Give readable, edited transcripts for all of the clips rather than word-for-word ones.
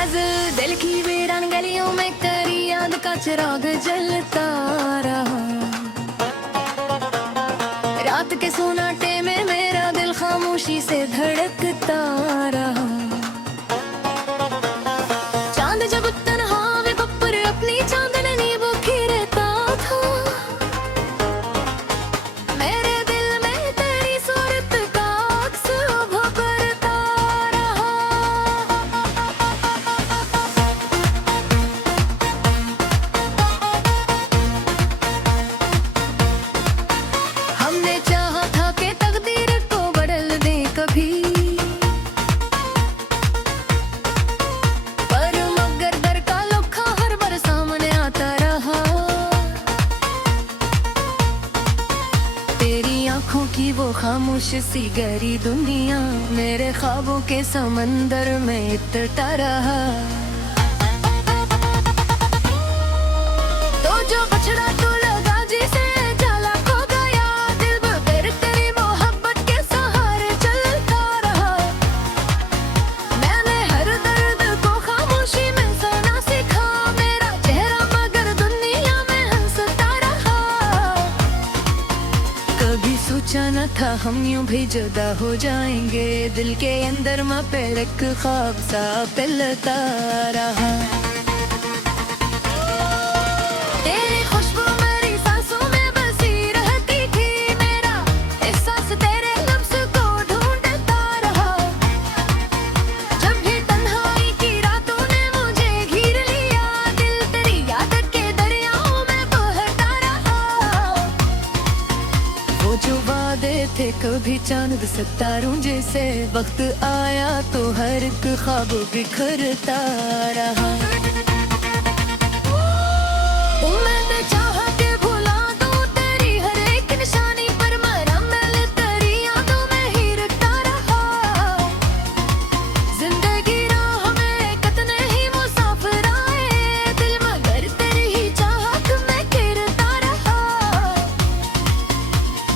गजल दिल की वीरान गलियों में तेरी याद का चिराग जलता रहा। रात के सोनाटे में मेरा दिल खामोशी से धड़कता रहा। चांद जब तन्हा वे बप्पर अपनी चांदनी बुखेरता था, मेरे दिल में तेरी सूरत का अक्स उभरता रहा। हमने चाहा था कि तकदीर को बदल दे कभी, पर मगर दर का लोखा हर बार सामने आता रहा। तेरी आंखों की वो खामोश सी गहरी दुनिया मेरे ख्वाबों के समंदर में इतरता रहा। तो जो बछड़ा तू लगा जिसे जाला खो गया, दिल फिर तेरी मोहब्बत के सहारे चलता रहा। मैंने हर दर्द को खामोशी में सहना सीखा, मेरा चेहरा मगर दुनिया में हंसता रहा। कभी सोचा न था हम यूं भी जुदा हो जाएंगे, दिल के अंदर मैं फिर एक ख्वाब सा पिलता रहा। तेरी खुशबू मेरी सांसों में बसी रहती थी, मेरा एहसास तेरे लफ्ज़ को ढूंढता रहा। जब भी तन्हाई की रातों ने मुझे घेर लिया, दिल तेरी याद के दरियाओं में बहता रहा। वो जो वादे थे कभी चांद सितारों जैसे, वक्त आया तो हर एक ख्वाब बिखरता रहा। मैंने चाहा कि भुला दूं तेरी हर एक निशानी, पर मेरा मैल तेरी यादों में ही रखता रहा। जिंदगी राह में कितने ही मुसाफिर आए, दिल मगर तेरी ही चाहत में गिरता रहा।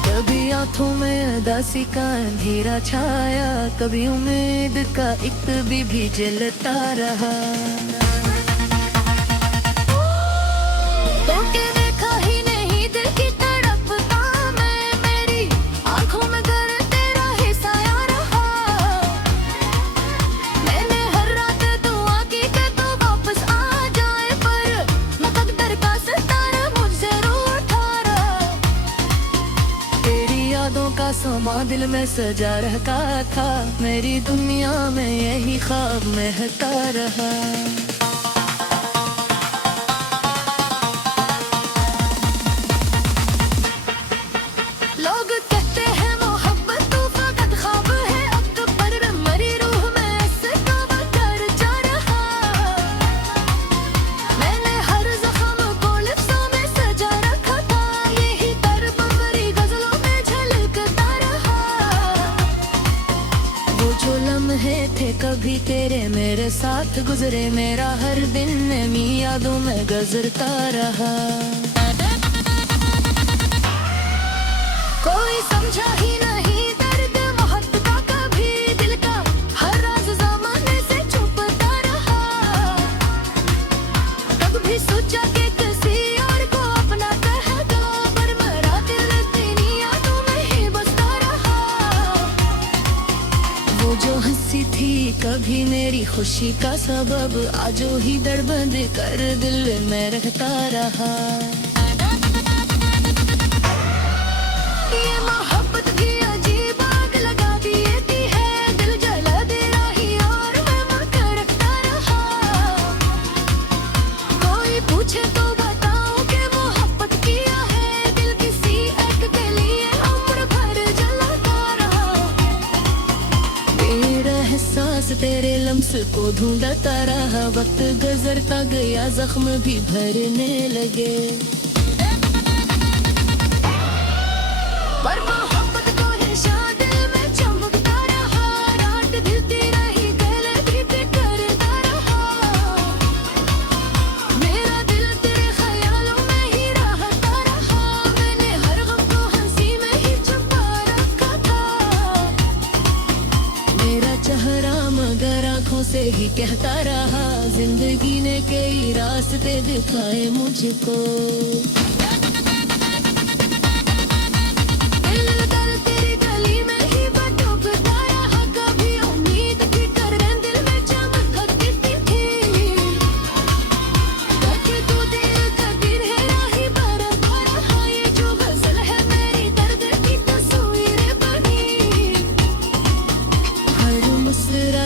कभी आंखों में उदासी का अंधेरा छाया, कभी उम्मीद का एक भी जलता रहा। तो के देखा ही नहीं दिल की तड़पता मैं, मेरी आंखों में घर तेरा ही साया रहा। मैंने हर रात दुआ की कि तू वापस आ जाए, पर मुकद्दर का सितारा मुझसे रूठा रहा। तेरी यादों का समा दिल में सजा रहता था, मेरी दुनिया में यही ख्वाब महकता रहा। लोग कहते हैं मोहब्बत तो फकत ख्वाब है, अब पर मरी रूह में ऐसे तौबा कर जा रहा। मैंने हर जख्म को लिप्सों में सजा रखा था, यही दर्द मेरी गजलों में झलकता रहा। वो जो लम्हे थे कभी तेरे मेरे साथ गुजरे, मेरा हर दिन नमी यादों में गुजरता रहा। कोई समझा ही नहीं दर्द मोहब्बत का कभी, दिल का हर राज ज़माने से छुपता रहा। कभी सोचा कि किसी और को अपना कह दो, पर मेरा दिल तेरी यादों में ही बसता रहा। वो जो हंसी थी कभी मेरी खुशी का सबब, आज ही दर बंद कर दिल में रहता रहा। ये मोहब्बत की अजीब आग लगा देती है, दिल जला दे रही और मैं मर रखता रहा। कोई पूछे तो बताऊं कि मोहब्बत किया है, दिल किसी एक के लिए उम्र भर जलाता रहा। तेरा एहसास तेरे लम्स को ढूंढता रहा, वक्त गुजरता गया जख्म भी भरने लगे। पर मोहब्बत को निशा दिल में चमकता रहा, रात ढलती रही गले भी बिखरता रहा। मेरा दिल तेरे ख्यालों में ही रहता रहा, मैंने हर गम को हंसी में ही छुपा रखा था। मेरा चेहरा मगर आंखों से ही यही कहता रहा। जिंदगी ने कई रास्ते दिखाए मुझको,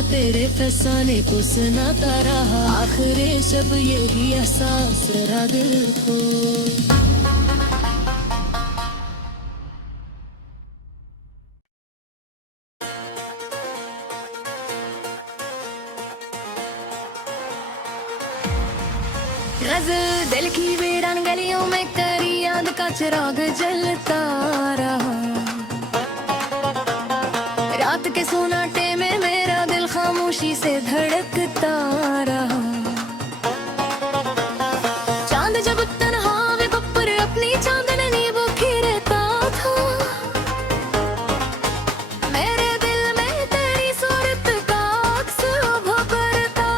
तेरे फसाने को सुनाता रहा। आखिर सब यही एहसास रहा दिल को। गज़ल दिल की वीरान गलियों में तेरी याद का चिराग जलता रहा। रात के सोनाटे में मेरा दिल खामोशी से धड़कता रहा। चांद जब तन्हा वे बप्पर अपनी चांदनी बिखेरता था। मेरे दिल में तेरी सूरत का अक्स उभरता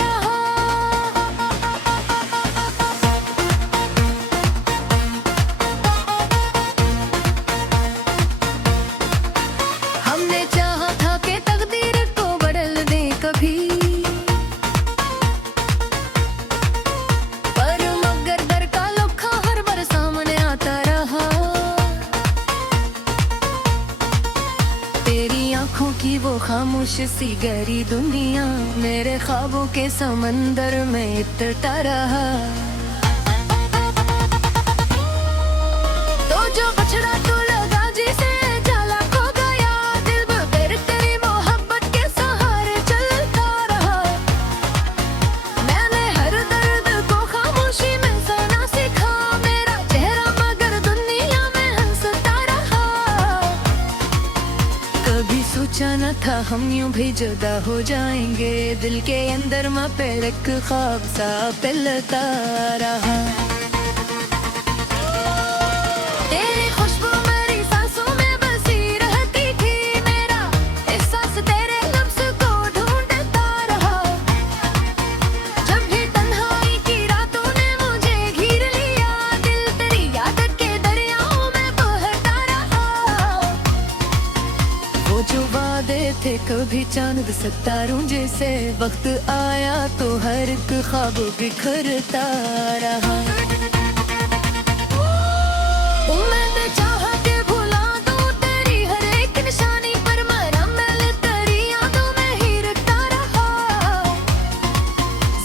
रहा। हमने चाहा था कि तकदीर को बदल दे कभी, पर मगर डर का लोखा हर बार सामने आता रहा। तेरी आंखों की वो खामोश सी गहरी दुनिया मेरे ख्वाबों के समंदर में इतरता रहा। तो जो बछड़ा तू लगा जिसे जाला खो गया, दिल बगैर तेरी मोहब्बत के सहारे चलता रहा। मैंने हर दर्द को खामोशी में सहना सीखा। मेरा चेहरा मगर दुनिया में हंसता रहा। कभी सोचा न था हम यूं भी जुदा हो जाएंगे। दिल के अंदर माँ पे एक ख्वाब सा पिलता रहा। तेरी खुशबू मेरी सांसों में बसी रहती थी। मेरा एहसास तेरे लफ्ज़ को ढूंढता रहा। जब भी तन्हाई की रातों ने मुझे घेर लिया, दिल तेरी याद के दरियाओं में बहता रहा। वो जो वादे थे कभी चांद सितारों जैसे, वक्त आया तो हर एक ख्वाब बिखरता रहा। मैंने चाहा कि भुला दूं तेरी हर एक निशानी, पर मरा मैल तेरी यादों में ही रखता रहा।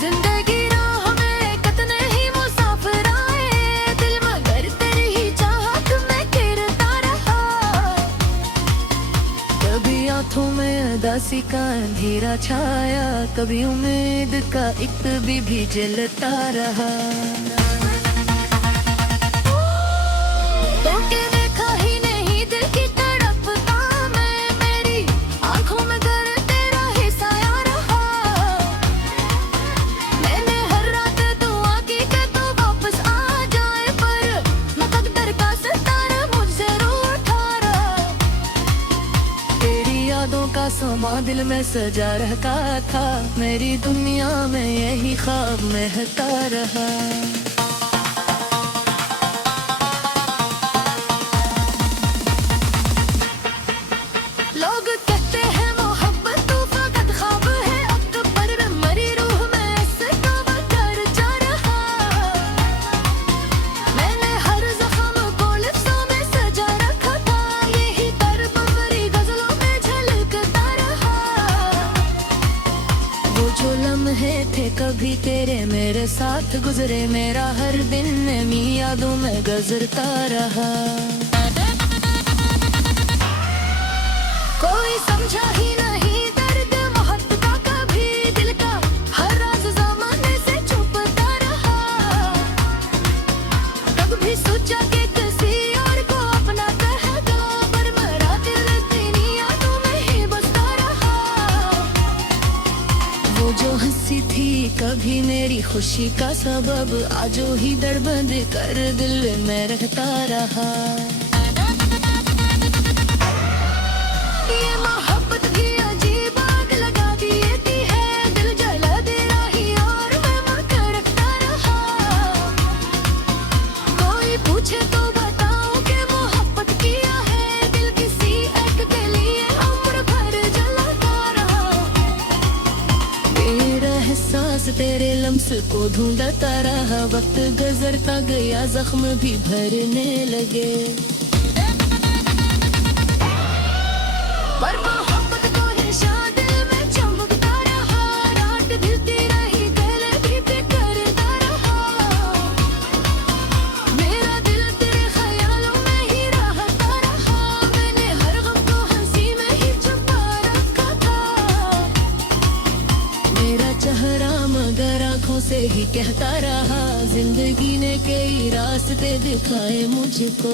जिंदगी राह में कितने ही मुसाफिर आए, दिल मगर तेरी ही चाहत में घिरता रहा। कभी आंखों में उदासी का अंधेरा छाया, कभी उम्मीद का एक भी जलता रहा। तोके देखा ही नहीं दिल की तड़पता मैं, मेरी आंखों में घर तेरा ही साया रहा। मैंने हर रात दुआ की कि तू वापस आ जाए, पर मुकद्दर का सितारा मुझसे रूठा रहा। तेरी यादों का समा दिल में सजा रखा था। मेरी दुनिया में यही ख्वाब महकता रहा। लोग कहते हैं मोहब्बत तो फकत ख्वाब है, अब तो पर मरी रूह में इसका बदर जा रहा। मैंने हर जख्म को लिप्सों में सजा रखा था, यही दर्द भरी गजलों में झलकता रहा। वो जो लम्हे थे कभी तेरे मेरे साथ गुजरे, मेरा हर दिन नमी यादों में गुजरता रहा। कोई समझा ही नहीं दर्द मोहब्बत का कभी, दिल का हर राज ज़माने से छुपता रहा। कभी सोचा कि किसी और को अपना कह दो, पर मेरा दिल तेरी यादों में ही बसता रहा। वो जो हंसी थी कभी मेरी खुशी का सबब, आज ही दर बंद कर दिल में रहता रहा। ये मोहब्बत भी अजीब आग लगा देती है, दिल लम्स को ढूंढता रहा, वक्त गुजरता गया जख्म भी भरने लगे। पर मोहब्बत को हिशा दिल में चमकता रहा, रात ढलती रही दिल भी करता रहा। मेरा दिल तेरे ख्यालों में ही रहता रहा, मैंने हर गम को हंसी में ही छुपा रखा था। मेरा चेहरा मगर आंखों से ही कहता रहा, जिंदगी ने कई रास्ते दिखाए मुझको।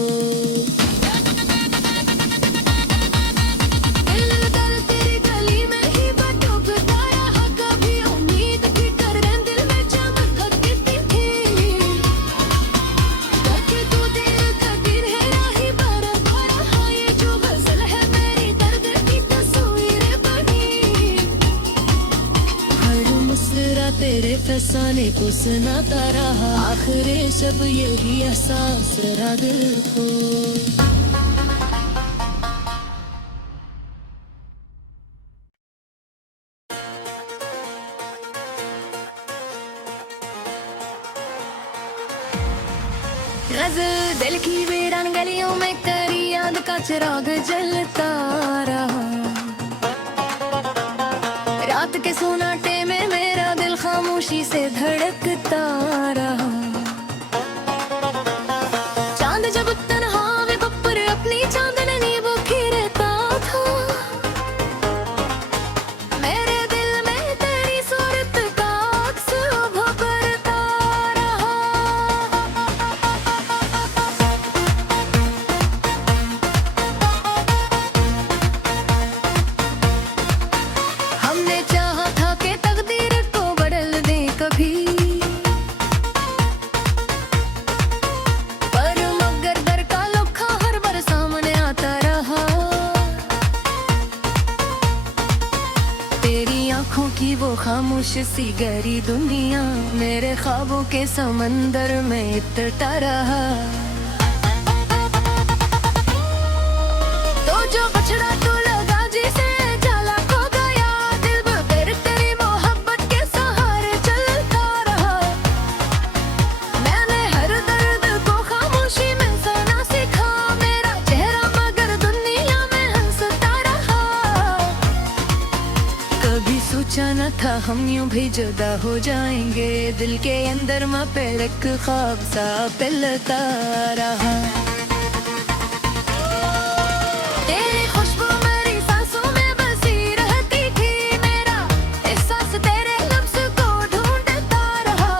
तेरे फसाने को सुनाता रहा, आखिर सब यही एहसास रहा दिल को। गज़ल दिल की वीरान गलियों में तेरी याद का चिराग जलता रहा, रात के सोनाटे में मेरा दिल खामोशी से धड़कता रहा। चांद जब तन्हा वे पर अपनी चांदनी बिखेरता था, मेरे दिल में तेरी सूरत का अक्स उभरता रहा। हमने चाहा था कि तकदीर को बदल दे कभी, पर मगर दर का लोखा हर बार सामने आता रहा। तेरी आंखों की वो खामोश सी गहरी दुनिया मेरे ख्वाबों के समंदर में इतरता रहा। तो जो बछड़ा तू लगा जिसे जाला खो गया, दिल बगैर तेरी मोहब्बत के सहारे चलता रहा। मैंने हर दर्द को खामोशी में सहना सीखा, मेरा चेहरा मगर दुनिया में हंसता रहा। कभी सोचा न था हम यूं भी जुदा हो जाएंगे, दिल के अंदर मैं पर एक ख्वाब सा पिलता रहा। तेरी खुशबू मेरी सांसों में बसी रहती थी, मेरा एहसास तेरे लफ्ज़ को ढूंढता रहा।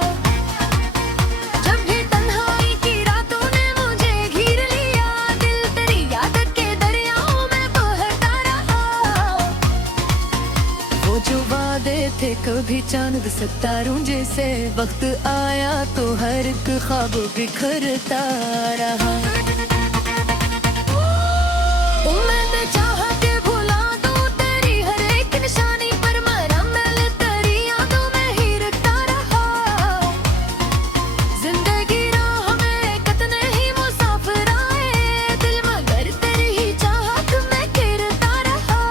जब भी तन्हाई की रातों ने मुझे घेर लिया, दिल तेरी याद के दरियाओं में बहता रहा। वो जो वादे थे कभी चांद सितारों जैसे, वक्त आया तो हर एक ख्वाब बिखरता रहा। मैंने चाहा कि भुला दूं तेरी हर एक निशानी, पर मरा मैं तेरी यादों में ही रखता रहा। जिंदगी राह में कितने ही मुसाफिर आए, दिल मगर तेरी ही चाहत में गिरता रहा।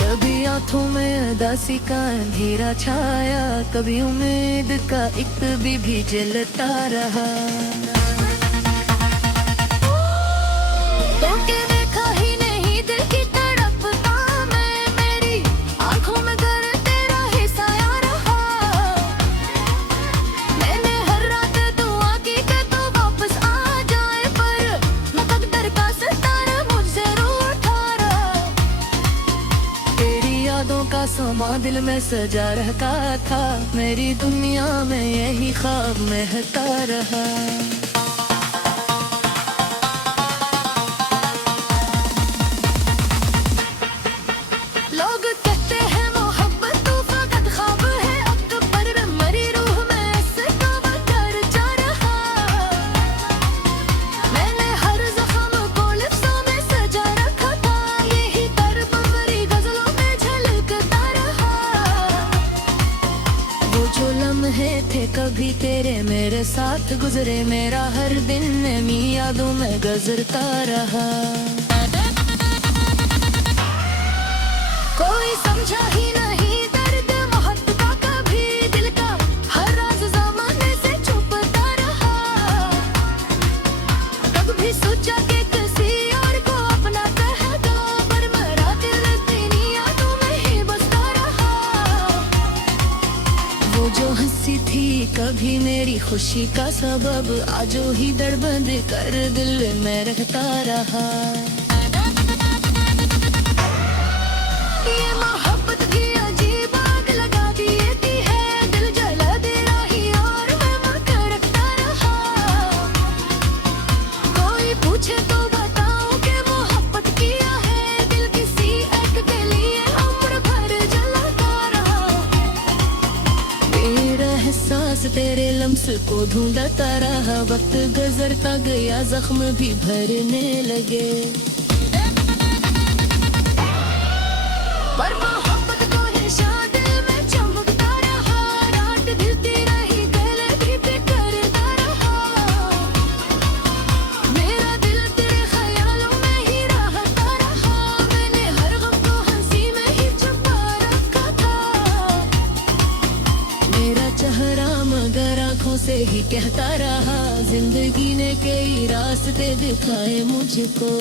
कभी आंखों में उदासी का अंधेरा छाया, कभी उम्मीद का एक भी जलता रहा। तो के देखा ही नहीं दिल की तड़पता मैं, मेरी आंखों में घर तेरा ही साया रहा। मैंने हर रात दुआ की कि तू वापस आ जाए, पर मुकद्दर का सितारा मुझसे रूठा रहा। तेरी यादों का समा दिल में सजा रहता था, मेरी दुनिया में यही ख्वाब महकता रहा। लोग कहते हैं मोहब्बत तो फकत ख्वाब है, अकबर मरी रूह में इसका बकर जा रहा। मैंने हर जख्म को लिफ्ज़ों में सजा रखा था, यही दर्द मेरी गजलों में झलकता रहा। वो जो लम्हे थे कभी तेरे मेरे साथ गुजरे, मेरा हर दिन नमी यादों में गुजरता रहा। कोई समझा ही नहीं दर्द मोहब्बत का कभी, कभी सोचा कि किसी और को अपना कहेगा, पर मेरा दिल तेरी यादों में ही बसता रहा। वो जो हंसी थी कभी मेरी खुशी का सबब, आज ही दरबंद कर दिल में रहता रहा। ये मोहब्बत भी अजीब आग लगा देती है, दिल जला दे रही और मैं मर कर रखता रहा। कोई पूछे तो बताऊं कि मोहब्बत किया है, दिल किसी एक के लिए उम्र भर जलाता रहा। तेरा एहसास तेरे लम्स को ढूंढता रहा, वक्त गुजरता गया जख्म भी भरने लगे। पर मोहब्बत को निशा दिल में चमकता रहा, रात ढलती रही गले भी पे करता रहा। मेरा दिल तेरे ख्यालों में ही रहता रहा, मैंने हर गम को हंसी में ही छुपा रखा था। मेरा चेहरा मगर आंखों से ही कहता रहा, जिंदगी ने कई रास्ते दिखाए मुझको।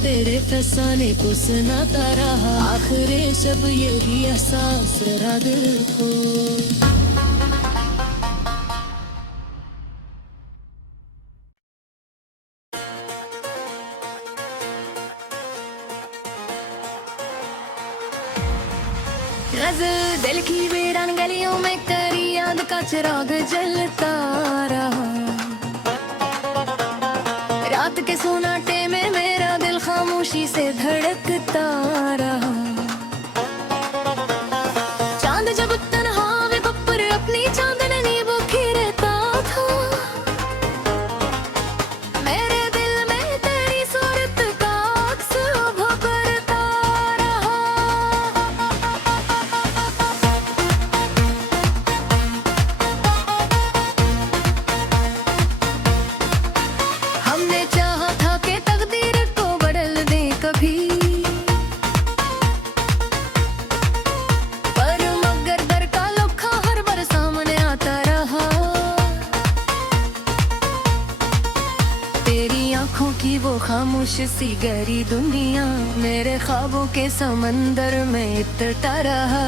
तेरे फसाने को सुनाता रहा, आखिरे शब यही एहसास रहा दिल को। गज़ल दिल की वीरान गलियों में तेरी याद का चिराग जलता रहा। रात के सोनाटे में मेरा दिल खामोशी से धड़कता रहा। चांद जब तन्हा वे बप्पर अपनी चांदनी बुखेरता था, मेरे दिल में तेरी सूरत का अक्स उभा करता रहा। हमने चाहा था कि तकदीर को बदल दे कभी, पर मगर दर का लोखा हर बार सामने आता रहा। तेरी आंखों की वो खामोश सी गहरी दुनिया मेरे ख्वाबों के समंदर में इतरता रहा।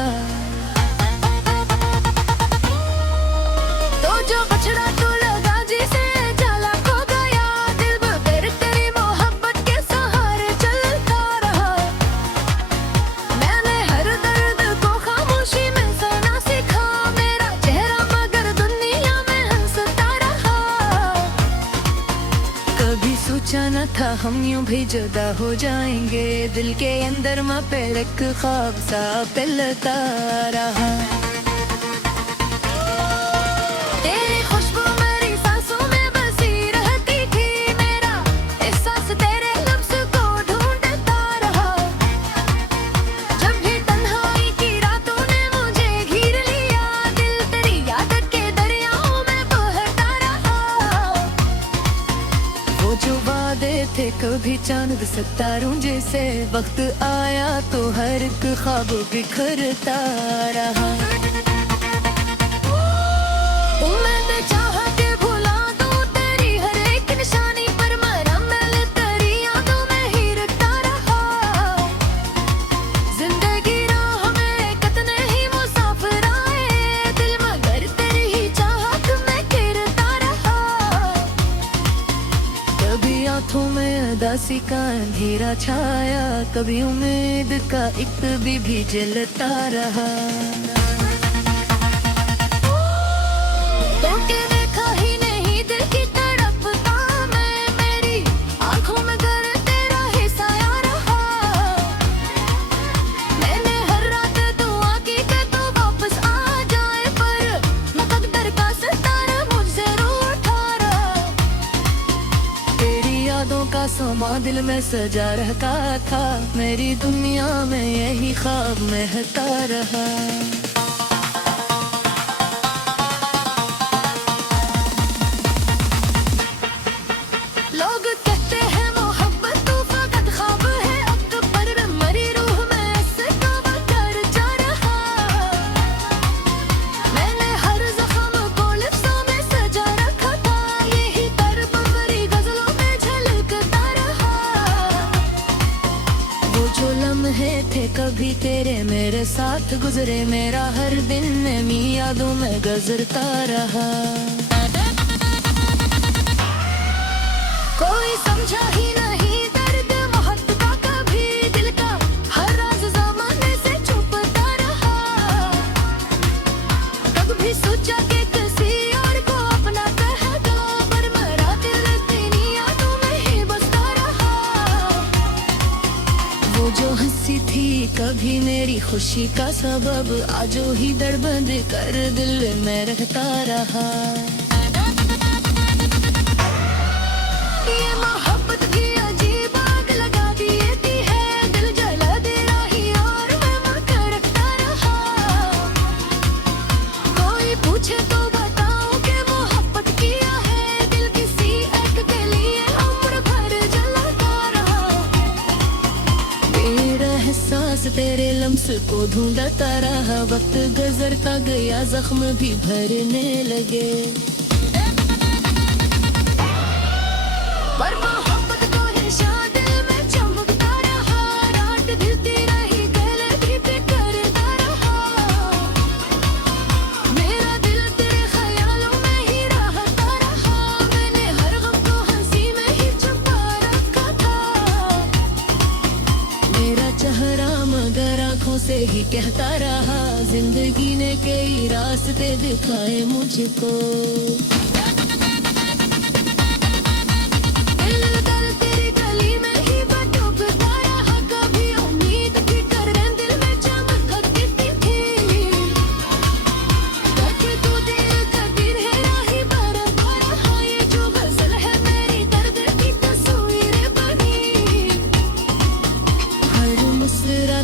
तो जो बछड़ा तू लगा जिसे जाला खो गया, दिल बगैर तेरी मोहब्बत के सहारे चलता रहा। मैंने हर दर्द को खामोशी में सहना सीखा, मेरा चेहरा मगर दुनिया में हंसता रहा। कभी सोचा न था हम यूं भी जुदा हो जाएंगे, दिल के अंदर माँ पे एक ख्वाब सा पिलता रहा। तेरी खुशबू मेरी सांसों में बसी रहती थी, मेरा एहसास तेरे लफ्ज़ को ढूंढता रहा। जब भी तन्हाई की रातों ने मुझे घेर लिया, दिल तेरी याद के दरियाओं में बहता रहा। वो जो वादे थे कभी चांद सितारों जैसे, वक्त आया तो हर एक ख्वाब बिखरता रहा। मैंने चाहा कि भुला दूं तेरी हर एक निशानी, पर मेरा मैल तेरी यादों में ही रखता रहा। जिंदगी राह में कितने ही मुसाफिर आए, दिल मगर तेरी ही चाहत में गिरता रहा। कभी आंखों में उदासी का अंधेरा छाया, कभी उम्मीद का एक भी जलता रहा। तो के देखा ही नहीं दिल की तड़पता मैं, मेरी आंखों में घर तेरा ही साया रहा। मैंने हर रात दुआ की कि तू वापस आ जाए, पर मुकद्दर का सितारा मुझसे रूठा रहा। तेरी यादों का समा हाँ दिल में सजा रहता था, मेरी दुनिया में यही ख्वाब महकता रहा। लोग कहते हैं मोहब्बत तो फकत ख्वाब है, अब पर मरी रूह में ऐसे तौबा कर जा रहा। मैंने हर जख्म को लिफ्ज़ों में सजा रखा था, यही दर्द मेरी गजलों में झलकता रहा। वो जो लम्हे थे कभी तेरे मेरे साथ गुजरे, मेरा हर दिन नमी यादों में गुजरता रहा। कोई समझा ही नहीं दर्द मोहब्बत का कभी, दिल का हर राज ज़माने से छुपता रहा। कभी सोचा कि किसी और को अपना कह दो, पर मेरा दिल तेरी यादों में ही बसता रहा। वो जो हंसी थी कभी मेरी खुशी का सबब, आज ही दर बंद कर दिल में रहता रहा। ये मोहब्बत की अजीब आग लगा देती है, दिल जला दे रही और मैं मर रखता रहा। कोई पूछे तो बताऊं कि मोहब्बत किया है, दिल किसी एक के लिए उम्र भर जलाता रहा। मेरा एहसास तेरे लम्स को ढूंढता रहा, वक्त गुजरता गया जख्म भी भरने लगे। पर मोहब्बत को निशा दिल में चमकता रहा, रात ढलती रही गले भी करता रहा। मेरा दिल तेरे ख्यालों में ही रहता रहा, मैंने हर गम को हंसी में ही छुपा रखा था। मेरा चेहरा मगर आँखों से ही कहता रहा, जिंदगी ने कई रास्ते दिखाए मुझको।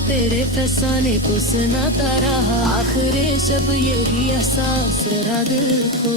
तेरे फसाने को सुनाता रहा, आखिर शब यही एहसास रहा दिल को।